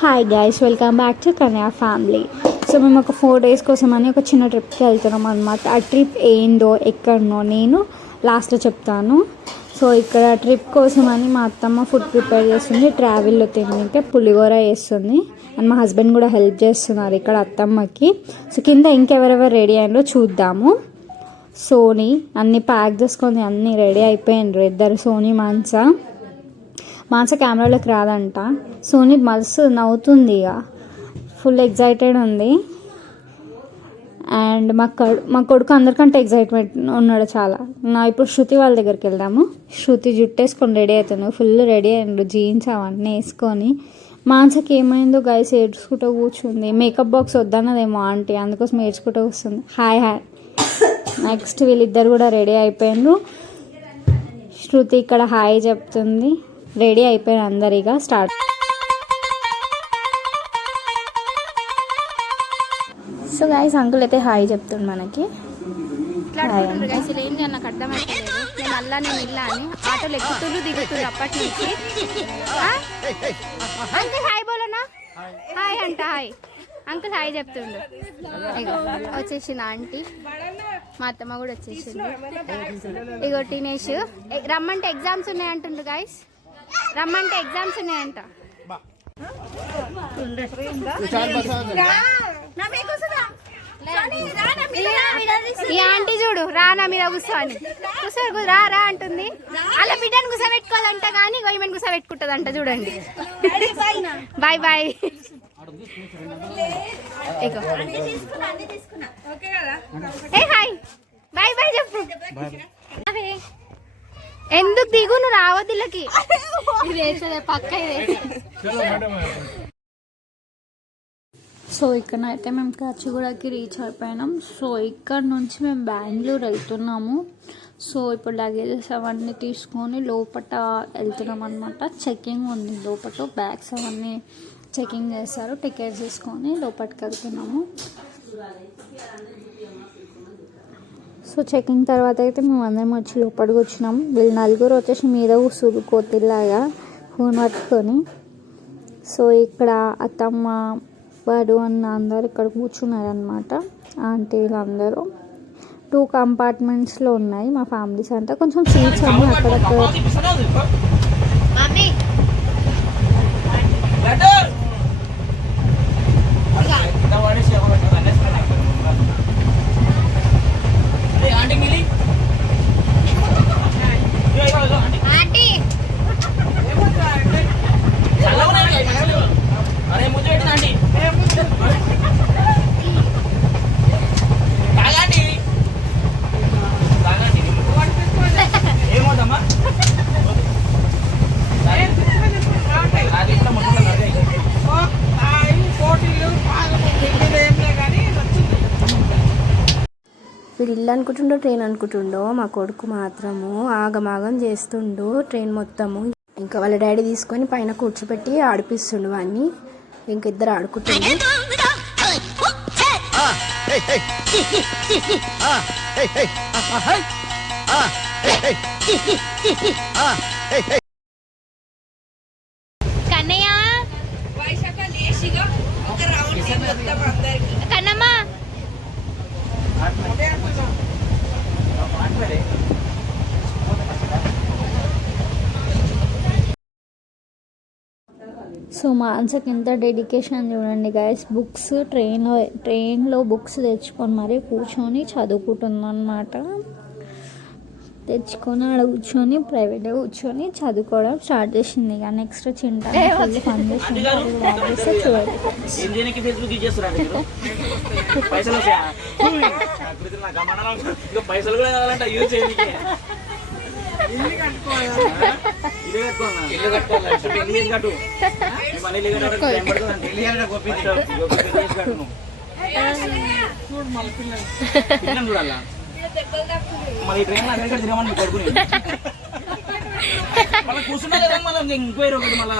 Hi guys, welcome back to Kanya family. So మేము ఒక 4 days కోసమని ఒక చిన్న ట్రిప్కి వెళ్తున్నాం అనమాట. ఆ ట్రిప్ ఏందో ఎక్కడనో నేను లాస్ట్లో చెప్తాను. సో ఇక్కడ ట్రిప్ కోసమని మా అత్తమ్మ ఫుడ్ ప్రిపేర్ చేస్తుంది. ట్రావెల్లో తినడానికి పులిహోర చేస్తుంది అండ్ మా హస్బెండ్ కూడా హెల్ప్ చేస్తున్నారు ఇక్కడ అత్తమ్మకి. సో కింద ఇంకెవరెవరు రెడీ అయ్యారో చూద్దాము. సోనీ అన్నీ ప్యాక్ చేసుకొని అన్నీ రెడీ అయిపోయినారు ఇద్దరు. సోనీ మాన్స కెమెరాలోకి రాదంట. సోనీ మస్తు నవ్వుతుంది, ఇక ఫుల్ ఎగ్జైటెడ్ ఉంది. అండ్ మా కొడుకు అందరికంటే ఎగ్జైట్మెంట్ ఉన్నాడు చాలా. ఇప్పుడు శృతి వాళ్ళ దగ్గరికి వెళ్దాము. శృతి జుట్టేసుకొని రెడీ అవుతుంది, ఫుల్ రెడీ అయ్యిండు, జీన్స్ అవన్నీ వేసుకొని. మాన్సకి ఏమైందో గైస్ ఏడ్చుకుంటూ కూర్చుంది. మేకప్ బాక్స్ వద్దన్నదేమో ఆంటీ, అందుకోసం ఏడ్చుకుంటూ వస్తుంది. హాయ్ నెక్స్ట్ వీళ్ళిద్దరు కూడా రెడీ అయిపోయిండ్రు. శృతి ఇక్కడ హాయ్ చెప్తుంది. రెడీ అయిపోయిన అందరిగా స్టార్ట్. సో గైస్ అంకుల్ అయితే హాయ్ చెప్తుంది మనకి. ఏం చేయాలి నాకు అర్థమైపోలేదు. నేను ఇల్లా అని ఆటోలు ఎక్కుతున్నారు దిగుతున్నారు అప్పటి నుంచి. అంకుల్ హాయ్ బోలోనా, హాయ్ అంట. హాయ్ అంకుల్ హాయ్ చెప్తుండు. వచ్చేసింది ఆంటీ, మా అత్తమ్మ కూడా వచ్చేసింది. ఇగో టీనేష్ రమ్మంటే ఎగ్జామ్స్ ఉన్నాయంటుండ్రు గైస్, రమ్మంటే ఎగ్జామ్స్ ఉన్నాయంట. ఈ ఆంటీ చూడు రానా మీద కూర్చోని రా అంటుంది. అలా బిడ్డను కూర్చోబెట్టుకోవాలంట, కానీ గొయ్యమని కూర్చోబెట్టుకుంటుందంట. చూడండి. Bye bye. ఏ హాయ్ బాయ్ బాయ్ చెప్పు. ఎందుకు దిగు, నువ్వు రావద్దులకి. పక్క సో ఇక్కడ అయితే మేము కాచిగూడకి రీచ్ అయిపోయినాం. సో ఇక్కడ నుంచి మేము బెంగళూరు వెళ్తున్నాము. సో ఇప్పుడు లగేజెస్ అవన్నీ తీసుకొని లోపల వెళ్తున్నాం అనమాట. చెకింగ్ ఉంది లోపల, బ్యాగ్స్ అవన్నీ చెకింగ్ చేస్తారు. టికెట్స్ తీసుకొని లోపలికి వెళ్తున్నాము. సో చెకింగ్ తర్వాత అయితే మేము అందరం వచ్చి లోపలికి వచ్చినాము. వీళ్ళు నలుగురు వచ్చేసి మీద కూర్చురు కోతిలాగా ఫోన్ పట్టుకొని. సో ఇక్కడ అత్తమ్మ వాడు అన్న అందరు ఇక్కడ కూర్చున్నారనమాట. ఆంటీలు అందరూ 2 కంపార్ట్మెంట్స్లో ఉన్నాయి. మా ఫ్యామిలీస్ అంతా కొంచెం సీట్స్ అన్నీ అక్కడక్కడ. వీడు ఇల్లు అనుకుంటుండో ట్రైన్ అనుకుంటుండో, మా కొడుకు మాత్రము ఆగమాగం చేస్తుండు ట్రైన్ మొత్తము. ఇంకా వాళ్ళ డాడీ తీసుకొని పైన కూర్చోబెట్టి ఆడిపిస్తుండు వాడిని. ఇంక ఇద్దరు ఆడుకుంటుండు. కన్నమ్మ సో మాన్సకి ఎంత డెడికేషన్ చూడండి గైస్. బుక్స్ ట్రైన్లో బుక్స్ తెచ్చుకొని మరీ కూర్చొని చదువుకుంటుందన్నమాట. తెచ్చుకొని ఆడ కూర్చొని ప్రైవేట్గా కూర్చొని చదువుకోవడం స్టార్ట్ చేసింది. ఇక నెక్స్ట్ చింటా ఫన్ చేసింది. చూడండి మళ్ళీ ట్రైన్ అక్కడ తిరగమని కొడుకుని మళ్ళీ కూర్చున్నా కదా, మళ్ళీ ఎంక్వైరీ ఒకటి మళ్ళీ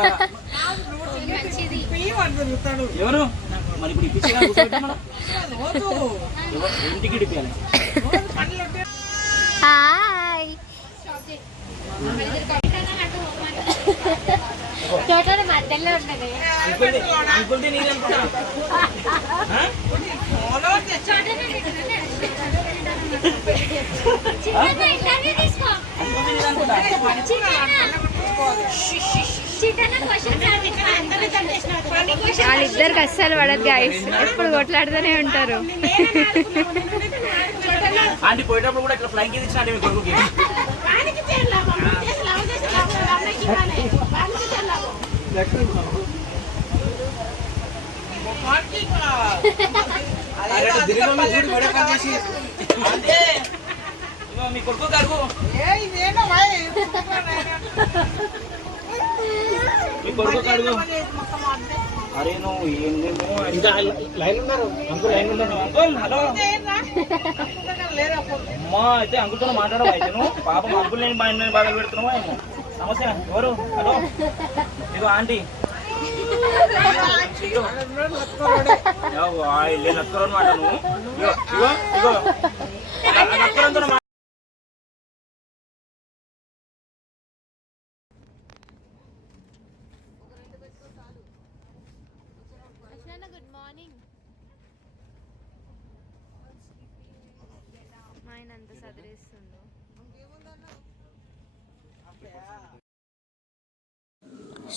ఎవరు మరి ఇప్పుడు ఇప్పించి ఇంటికి ఇప్పించాలి. హాయ్ అంకుల్ది నీది అనుకుంటా. వాళ్ళిద్దరికి అస్సలు పడదు గాయస్, ఎప్పుడు కొట్లాడుతూనే ఉంటారు. ఆంటీ పోయేటప్పుడు కూడా ఇట్లా ఫ్లైంగ్ ఇచ్చిన అంటే మీ కొడుకుకి మీ కొడుకు కడుగు మీ కొడుకు కడుగు. అరే నువ్వు ఇంకా లైన్ ఉన్నారు అంకుల్, లైన్ ఉన్నారు అంకుల్. హలో అమ్మా, అయితే అంకుల్తో మాట్లాడవు అయితే నువ్వు. పాపం అంకుల్ నేను బాధలు పెడుతున్నావా ఏమో. నమస్తే, ఎవరు? హలో, ఇగో ఆంటీ లక్కరు అనమాట నువ్వు. ఇగో ఇగో లక్కరంతో గుడ్ మార్నింగ్. మా ఆయన అంత సదిరేస్తుండు.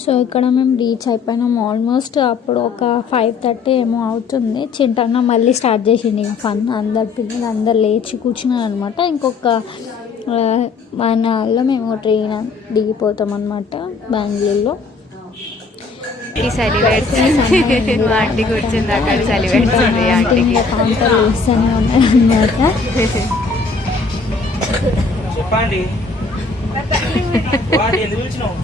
సో ఇక్కడ మేము రీచ్ అయిపోయినాం ఆల్మోస్ట్. అప్పుడు ఒక 5:30 ఏమో అవుతుంది. చింటన్న మళ్ళీ స్టార్ట్ చేసింది ఇంకా ఫన్. అందరు పిల్లలు అందరు లేచి కూర్చున్నారు అనమాట. ఇంకొక 1 అవర్లో మేము ట్రైన్ దిగిపోతాం అనమాట బెంగళూరులో. చలి పెడుతుంది, మా ఆంటీ కూర్చుంది అక్కడ. చలి పెడుతుంది ఆంటీకి. కాంటర్ వేస్తూనే ఉన్నారనమాట. చెప్పండి ఎందుకు పిలిచినావు?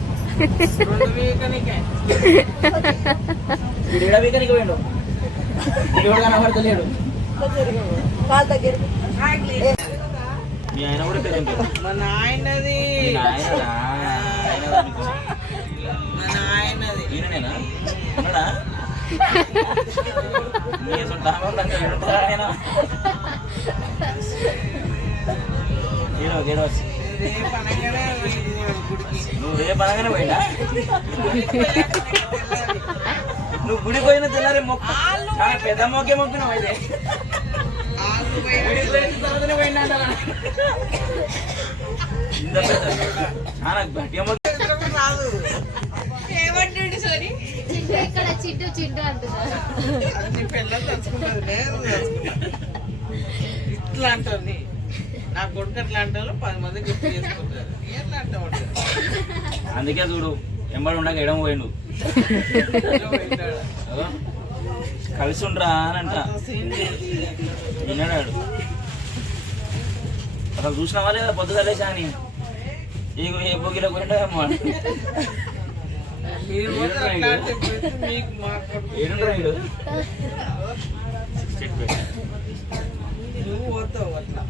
వీకనికి పోయిండు, కనబడతలేడు. మీ ఆయన కూడా పెద్ద ఈయననేనా ఉన్నాడా? నువ్వు రేపు అనగానే పోయినా? నువ్వు గుడి పోయిన తెల్లారి మొక్క చాలా పెద్ద మొక్కే మొక్కినావు. అయితే తర్వాతనే పోయినా ఇంత పెద్ద చాలా గట్టిగా మొక్క. ఇట్లా అంటుంది నా కొడుకు, అట్లా అంటారు 10 మంది గిఫ్ట్ చేసుకుంటారు. ఎట్లా అంటా ఉంటారు? అందుకే చూడు ఎంబడి ఉండగా ఎడం పోయిండు. కలిసి ఉండరా అని అంట విన్నాడు. అసలు చూసినావా లేదా పొద్దు తలేసా అని? ఏ బొగిలో పోయిండో ఏమో. ఏడుండ్రాడు నువ్వు పోతావు అట్లా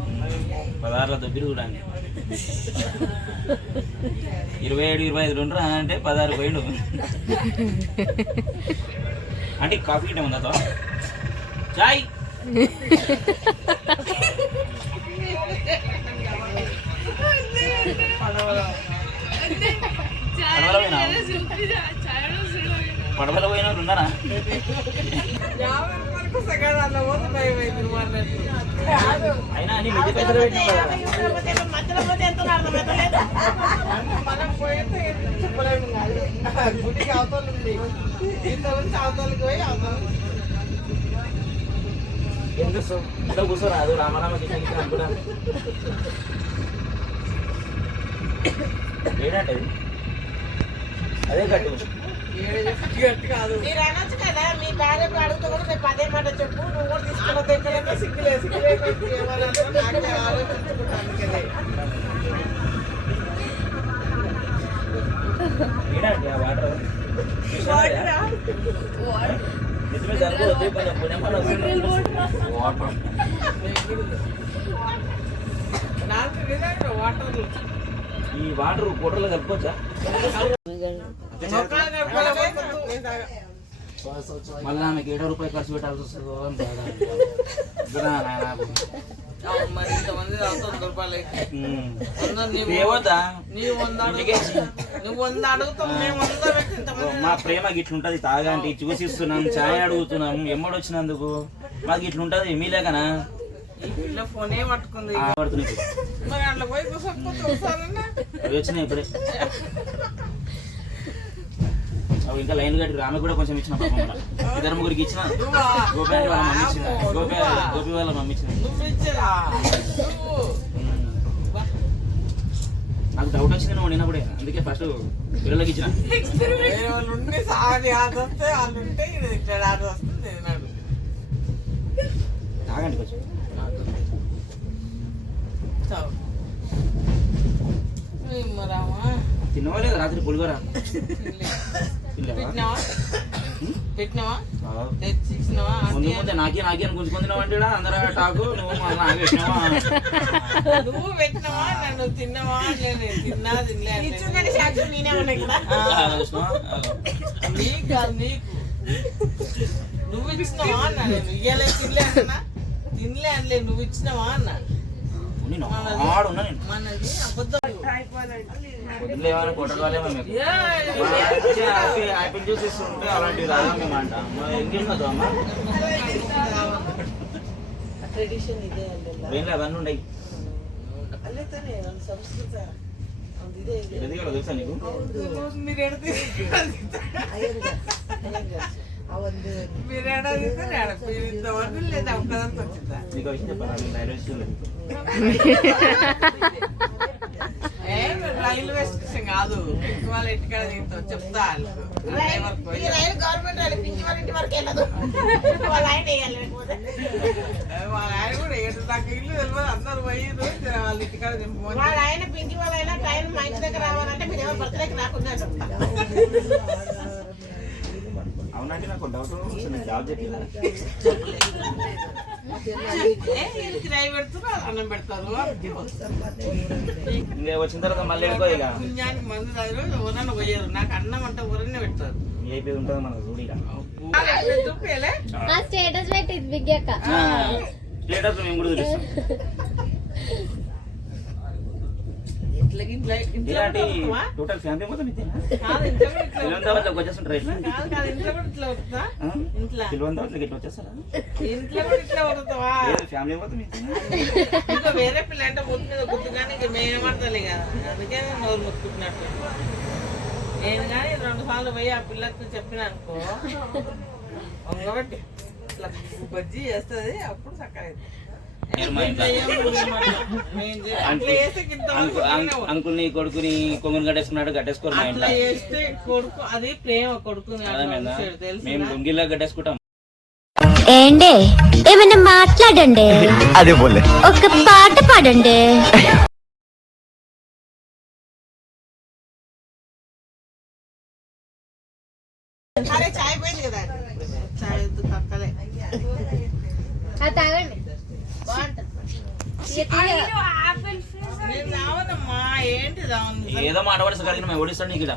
16లో దొబ్బిరు చూడండి. 27, 25 ఉండరా అంటే 16 పోయిండు. అంటే కాఫీ గిట్ట ఉందా? చాయ్ పడవల పోయిన వాళ్ళు ఉన్నారా? అయినా అన్ని మిద్ది పైసలు మనం పోయితే చెప్పలేము. గుడికి అవతలు ఉంది, ఇంత నుంచి అవతలకి పోయి అవతల ఎందుకు ఇంట్లో కూర్చోరాదు? రామరామ కిచెన్ అనుకున్నా. ఏడంటది అదే కట్టు. కాదు మీరు అనొచ్చు కదా, మీ భార్య అడుగుతూ కూడా రేపు అదే మాట చెప్పు. నువ్వు కూడా తీసుకున్న దగ్గర సిగ్గులే ఆలోచించుకుంటాను కదా. ఏడంటే ఆ వాటర్ నిజమే సరిపోతుంది. కొంచెం పుణ్యం పని వస్తుంది. వాటర్ ఈ వాటర్ కూటర్లో కలుపుకోవచ్చా? మళ్ళీ ఆమెకి 7 రూపాయలు ఖర్చు పెట్టాల్సి వస్తుంది. మరి ఇంతమంది 100 రూపాయలు దేవత నీవు 100 నువ్వు 100 అడుగుతావు, మేము 100 పెట్టి ఇంతమంది మా ప్రేమ గిట్లుంటది. తాగంటి చూసిస్తున్నాం, ఛాయ్ అడుగుతున్నాం, ఎమ్మడొచ్చినందుకు మాకు ఇట్లుంటది. మీ లేకనా ఈ పిల్ల ఫోనే పట్టుకుంది. పడుతున్నాయి మరి అట్లా పోయి కూర్చోకపోతే వస్తానన్నా అవి వచ్చినాయి ఇప్పుడే. అవి ఇంకా లైన్ కట్టి ఆమె కూడా కొంచెం ఇచ్చిన పాపం మన. ఇద్దరు ముగ్గురికి ఇచ్చిన. గోపి అంటే వాళ్ళ మమ్మీ ఇచ్చిన. గోపి వాళ్ళ మమ్మీ ఇచ్చిన. నువ్వు ఇచ్చేదా? నాకు డౌట్ వచ్చింది నువ్వు నిన్నప్పుడే, అందుకే ఫస్ట్ పిల్లలకి ఇచ్చిన. వేరే వాళ్ళు ఉండి సారి ఆది వస్తే వాళ్ళు ఉంటే ఇది ఇక్కడ ఆది వస్తుంది తిన్నాడు. తాగండి కొంచెం. చావు రామా తిన్నవా లేదా రాత్రి పులిగోరా? పెట్టినావా? పెట్టినావా? తెచ్చిచ్చినావా? ముందు ముందే నాకే అని గుంజుకుంటున్నావు అంటే అందరూ టాకు నువ్వు నాకే పెట్టినావా? నువ్వు పెట్టినావా? నన్ను తిన్నావా? నేను తిన్నా తినలే నేనే ఉన్నాయి కదా. నీకు కాదు, నీకు నువ్వు ఇచ్చినావా అన్నా. నేను ఇయ్యలే తినలే అన్నా. తినలే అనలే, నువ్వు ఇచ్చినావా అన్నా. మనది అబద్ధం. జ్యూస్ ఇస్తుంటే అలాంటివి రాదా మేము అంట. ఇంకేం అమ్మా ట్రెడిషన్ ఇదే బ్రెయిన్లో అవన్నీ ఉండయి. సంస్కృత తెలుసా నీకు? మీరు ఎడితే మీరు ఏడాదిస్తే ఇంతవరకు లేదా ఒక్కదానికి వచ్చిందా? నీకు విషయం చెప్పాలి, రైల్వే స్టేషన్ కాదు, వాళ్ళ ఇంటికాడ తింటావు చెప్తా. గవర్నమెంట్ వాళ్ళ పింఛి వాళ్ళ ఇంటి వరకు వెళ్ళదు. వాళ్ళ ఆయన కూడా ఏడు దాకా ఇల్లు తెలియదు. అందరు పోయిరు వాళ్ళ ఇంటికాడ దింపు. వాళ్ళ ఆయన పింఛి వాళ్ళ అయినా ట్రైన్ మా ఇంటి దగ్గర రావాలంటే మీరు ఎవరు బర్త్డేకి రాకుండా అవునంటే నాకు డౌట్ జాబ్ చెప్పినా అన్నం పెడతారు. ఇంకా వచ్చిన తర్వాత మళ్ళీ వెళ్ళిపో ఇక పుణ్యానికి మంది దగ్గర ఎవరన్నా పోయారు. నాకు అన్నం అంటే ఎవరన్నా పెడతారు. అయిపోయి ఉంటుంది మనకు చూడిగా చూపియలే స్టేటస్ పెట్టింది బిగ్ అక్క. స్టేటస్ మేము కూడా చూపిస్తాం. ఇలాంటి టోటల్ ఫ్యామిలీ మొత్తం ఇచ్చేస్తుంటారు. వచ్చేస్తారా ఫ్యామిలీ మొత్తం ఇంకా వేరే పిల్ల అంటే ముందు మీద గుర్తు కానీ ఇంకా మేమేమంటలే కదా. అందుకే నోరు ముట్టుకుంటున్నట్టు. నేను కానీ 2 సార్లు పోయి ఆ పిల్లకి చెప్పిన అనుకో వంగబట్టి ఇట్లా బజ్జీ చేస్తుంది. అప్పుడు చక్కగా అంకుల్ ని కొడుకుని కొంగుని గడ్డేసుకున్నాడు, గడ్డేసుకోరు మా ఇంట్లో. కొడుకు అది ప్రేమ కొడుకు మేము లొంగిలా గడ్డేసుకుంటాం. ఏండే ఏమైనా మాట్లాడండి, అదే బోలే ఒక పాట పాడండి. అరే చాయ్ పోయింది కదా, చాయ్ పక్కలే తాగండి బాగుంటుంది. ఏదో మాట పడి కలిగిన మేము ఓడిస్తాడు నీకు కూర్చో.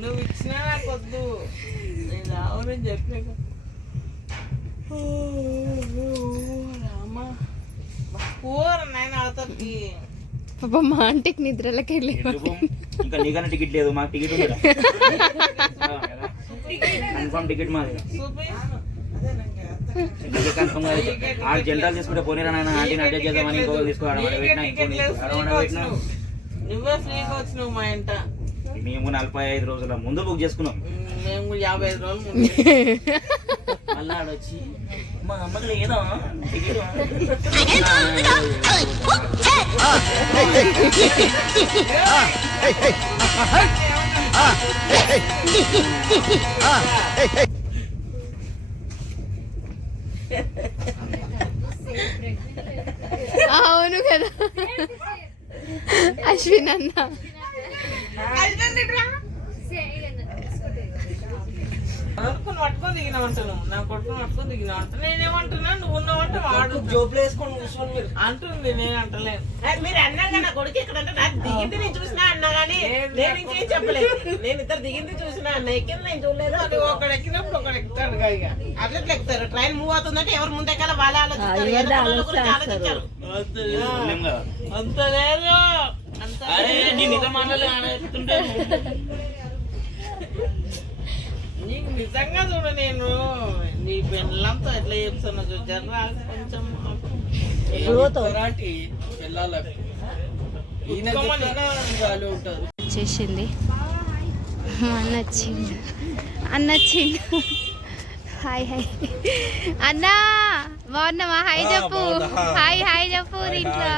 నువ్వు ఇచ్చినా నాకు వద్దు. నేను రావని చెప్పే కూర నేను అవుతుంది. పాప మా ఆంటీకి నిద్రలకి వెళ్ళి ఇంకా నీకన్నా టికెట్ లేదు, మాకు టికెట్ ఉంది. కన్ఫర్మ్ టికెట్ మాది. ఆ జనరల్ తీసుకుంటే పోనీరా నాయన, ఆంటీని అడ్జస్ట్ చేద్దామని ఇంకోళ్ళు తీసుకోవడం. నువ్వే ఫ్రీగా వచ్చినావు మా ఇంట. మేము 45 రోజుల ముందు బుక్ చేసుకున్నాం. మేము 55 రోజులు ముందు. మళ్ళీ ఆడొచ్చి మా అమ్మకి లేదా టికెట్ అవును కదా అశ్విన్ అన్న. కొడుకుని పట్టుకొని దిగినామంటాను, నా కొడుకుని పట్టుకొని దిగినామంట. నేనేమంటున్నా నువ్వు ఉన్నావంటే వాడు జోబులు వేసుకొని కూర్చొని మీరు అంటుంది. నేను అంటలేను. మీరు అన్నాగా నా కొడుకు ఎక్కడ అంటే నాకు దిగింది నేను చూసినా అన్నా కానీ నేను ఇంకేం చెప్పలేదు. నేను ఇద్దరు దిగింది చూసినా అన్న, ఎక్కింది నేను చూడలేదు. అది ఒకడు ఎక్కినప్పుడు ఒకడు ఎక్కుతాడు. ఇక అట్లా ఎక్కుతారు. ట్రైన్ మూవ్ అవుతుందంటే ఎవరు ముందెక్కాల వాళ్ళే ఆలోచిస్తారు. అంత లేదు, అంత అరే నీ నిజం మాట్లాడుతుంటే నీకు నిజంగా చూడు, నేను నీ పెళ్ళంతా ఎట్లా చెప్తున్నా జర్రా కొంచెం వచ్చేసింది. అన్న వచ్చిండు, అన్న వచ్చిండు. హాయ్ హాయ్ అన్నా, బాగున్నావా? హాయ్ చెప్పు, హాయ్ హాయ్ చెప్పు దీంట్లో.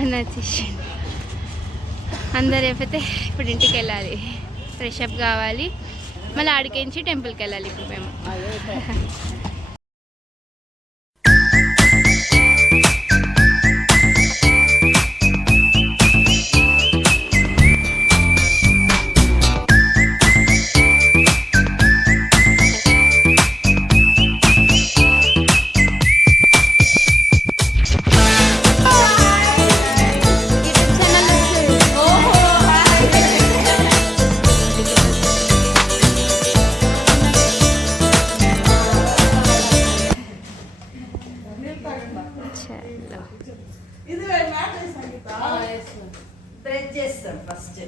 అన్న వచ్చేసిండు. అందరు చెప్పితే ఇప్పుడు ఇంటికి వెళ్ళాలి, ఫ్రెష్ అప్ కావాలి, మళ్ళీ ఆడికించి టెంపుల్కి వెళ్ళాలి ఇప్పుడు మేము. ప్రెస్ చేస్తాం ఫస్ట్.